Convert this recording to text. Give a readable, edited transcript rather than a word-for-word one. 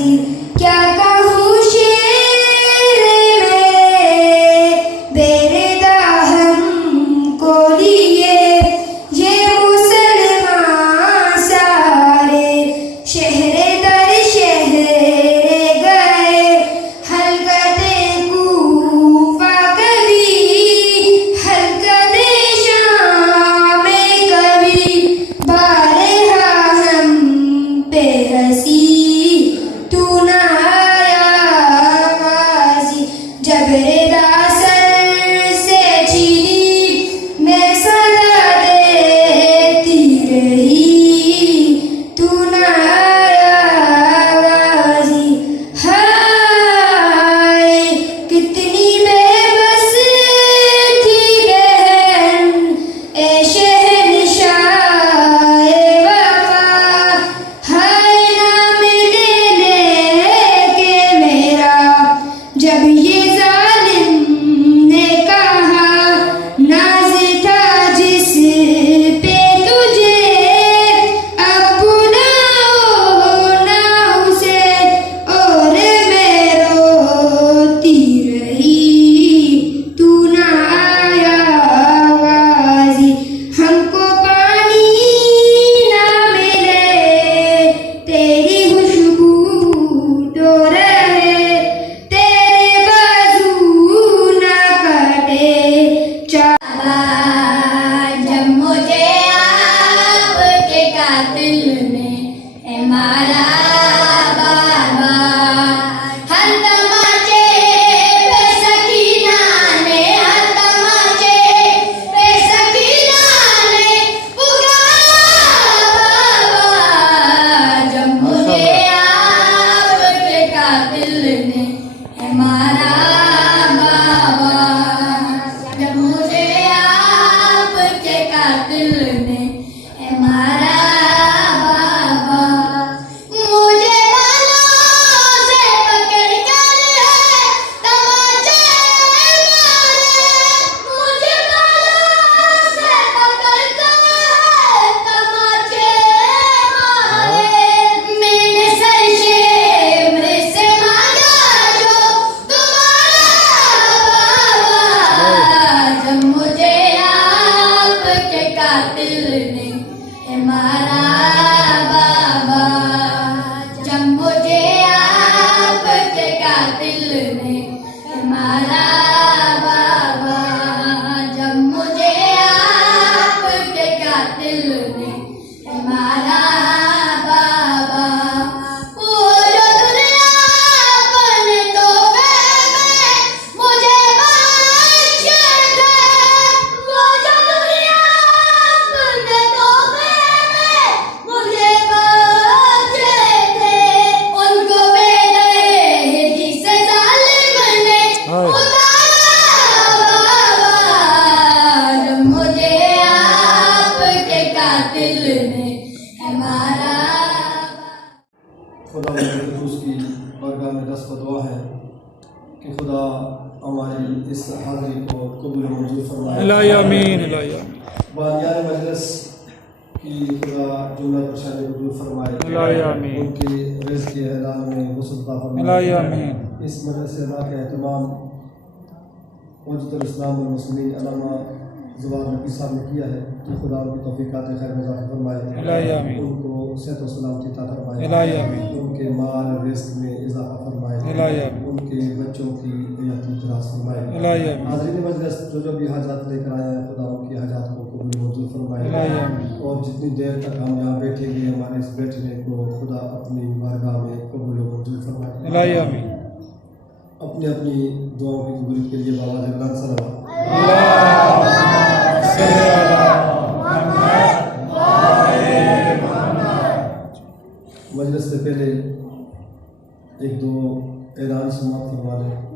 वाजी क्या कहूँ शेर मेरे बेरदा हमको लिए ये मुसलमान सारे शहरे दर शहरे गए हलकते कूफा कभी हलकते शाम कभी बारहा हम पे हंसी तू न आया वाजी जबरेदा सर से छीनी मैं सदा देती रही तू न आया वाजी हाय कितनी बेबस थी बहन ए शहंशाह ए वफा हाय नाम लेने के मेरा जब ये जालिम ने कहा नाज था जिस पे तुझे अपना ना उसे और मैं रोती रही तू ना आया वाजी हमको पानी ना मिले तेरी खुशबू तो रहे तेरे बाजू ना कटे जब मुझे आपके कातिल ने मारा बाबा हर तमाचे पे सकीना ने हर तमाचे पे सकीना ने पुकारा बाबा जब मुझे आपके कातिल ने मारा बाबा जब मुझे आपके कातिल ने मारा बाबा मुझे बालों से पकड़ कर तमाचे मारे मुझे बालों से पकड़ कर तमाचे मारे मैंने सर शेर से मांगा जो तुम्हारा बाबा जब मुझे आपके कातिल ने मारा बाबा जब मुझे आपके कातिल ने मारा बाबा जब मुझे आपके कातिल ने मारा बाबा वो जो दुनिया अपने तोहफे में मुझे बख्शे थे वो जो दुनिया अपने तोहफे में मुझे बख्शे थे उनको बेदर्दी से जालिम ने उतारा बाबा जब मुझे आपके कातिल ने मारा खुदा कुदूस की बारगाह में दस्त दुआ है कि खुदा हमारी इस हाज़िरी को कबूल और मंजूर फरमाए। इलाही आमीन इलाही आमीन बानियान मजलिस की खुदा जुमला परेशानी को दूर फरमाए। इलाही आमीन उनके रिज़्क़ के ऐलान में वसअत अता फरमाए। इलाही आमीन इस मदरसे का एहतमाम मौजूद इस्लाम और मुस्लिमीन अल्लामा ज़ुबान नबी साहब ने किया है कि खुदा उनकी तौफ़ीक़ात खैर में इज़ाफ़ा फरमाए। इलाही आमीन उनको सेहत और सलामती अता फरमाए। इलाही आमीन उनके माल रिज़्क़ में इज़ाफ़ा फरमाए। इलाही आमीन उनके बच्चों की हयाती दराज़ फरमाए। इलाही आमीन हाज़रीन मजलिस जो भी हाजात लेकर आए हैं खुदा उनकी हाजात को कबूल मंजूर फरमाए। इलाही आमीन और जितनी देर तक हम यहाँ बैठेंगे हमारे इस बैठने को खुदा अपनी बारगाह में कबूल मंजूर फरमाए। इलाही आमीन अपनी अपनी दुआओं की कबूलियत के लिए बाबा जबरान सलावत। मजलिस से पहले एक दो ऐलान समाप्त फरमा लें।